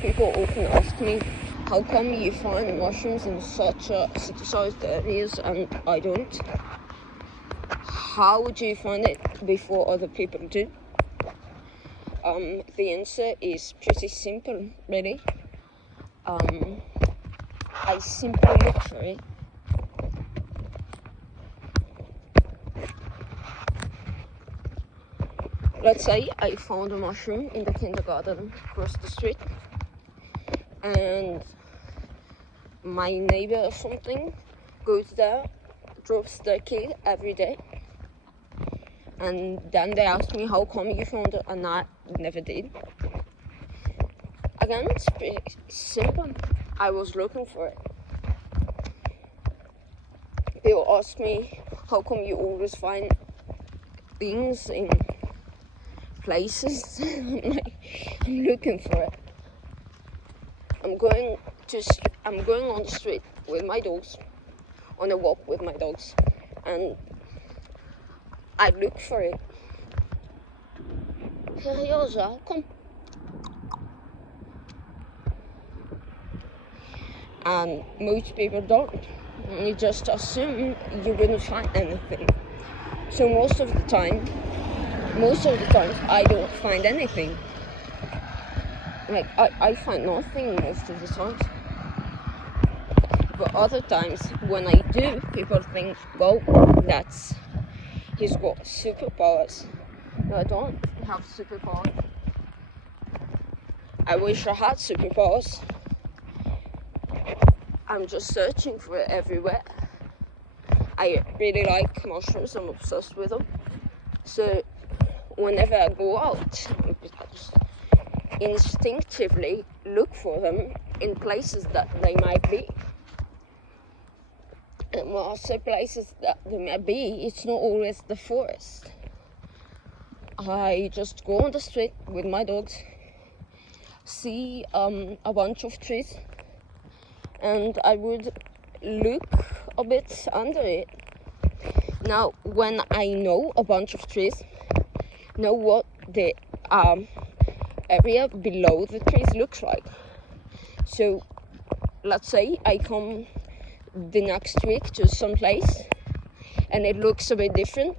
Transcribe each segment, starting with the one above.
people often ask me, how come you find mushrooms in such city-sized areas and I don't? How would you find it before other people do? The answer is pretty simple, really. I simply look for it. Let's say I found a mushroom in the kindergarten across the street, and my neighbor or something goes there, drops their kid every day, and then they ask me, how come you found it? And I never did. Again, it's pretty simple. I was looking for it. People ask me, how come you always find things in places? I'm looking for it. I'm going on the street with my dogs, on a walk with my dogs, and I look for it. Seriosa, kom. And most people don't. You just assume you wouldn't find anything. So most of the times I don't find anything. Like I find nothing most of the times. But other times when I do, people think, well, he's got superpowers. No, I don't have superpowers. I wish I had superpowers. I'm just searching for it everywhere. I really like mushrooms, I'm obsessed with them. So whenever I go out, I just instinctively look for them in places that they might be. And when I say places that they might be, it's not always the forest. I just go on the street with my dogs, see a bunch of trees, and I would look a bit under it. Now, when I know a bunch of trees, know what the area below the trees looks like. So, let's say I come the next week to some place and it looks a bit different.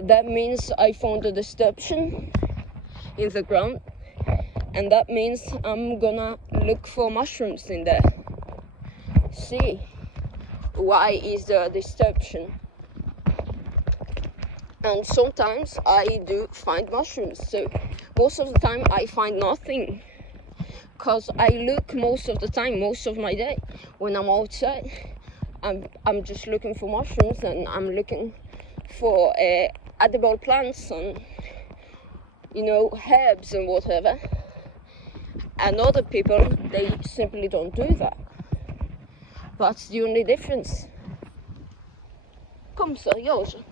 That means I found a disruption in the ground, and that means I'm gonna look for mushrooms in there. See, why is there a disruption? And sometimes I do find mushrooms, so most of the time I find nothing, because I look most of the time, most of my day when I'm outside, I'm just looking for mushrooms, and I'm looking for edible plants and herbs and whatever. And other people, they simply don't do that. That's the only difference. Kom seriously.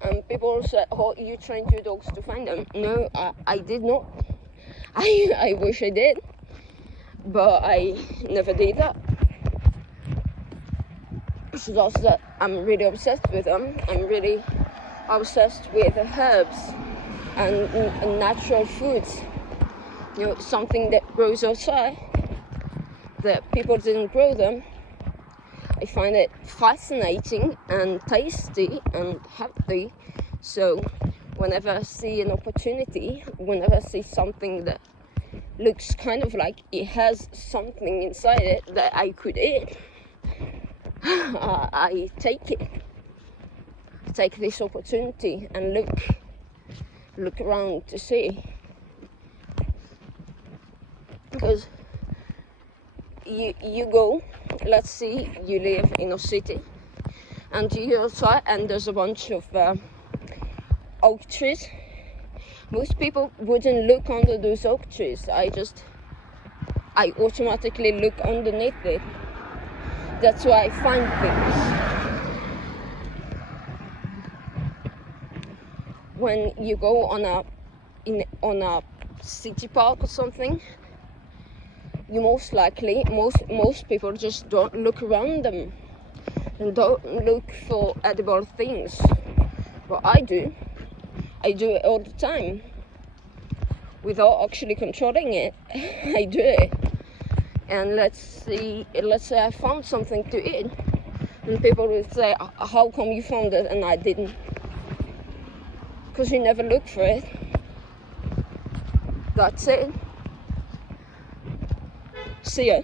And people say, oh, you trained your dogs to find them. No, I did not. I wish I did, but I never did that. So that's that. I'm really obsessed with them. I'm really obsessed with herbs and natural foods. Something that grows outside, that people didn't grow them. I find it fascinating and tasty and healthy. So whenever I see an opportunity, whenever I see something that looks kind of like it has something inside it that I could eat, I take it. I take this opportunity and look around to see. Because you go, let's see, you live in a city and you're outside and there's a bunch of oak trees. Most people wouldn't look under those oak trees. I automatically look underneath it. That's why I find things. When you go on a city park or something, you most likely, most people just don't look around them and don't look for edible things. But I do. I do it all the time without actually controlling it. I do it. And let's say I found something to eat, and people will say, how come you found it and I didn't? Because you never looked for it. That's it. See ya.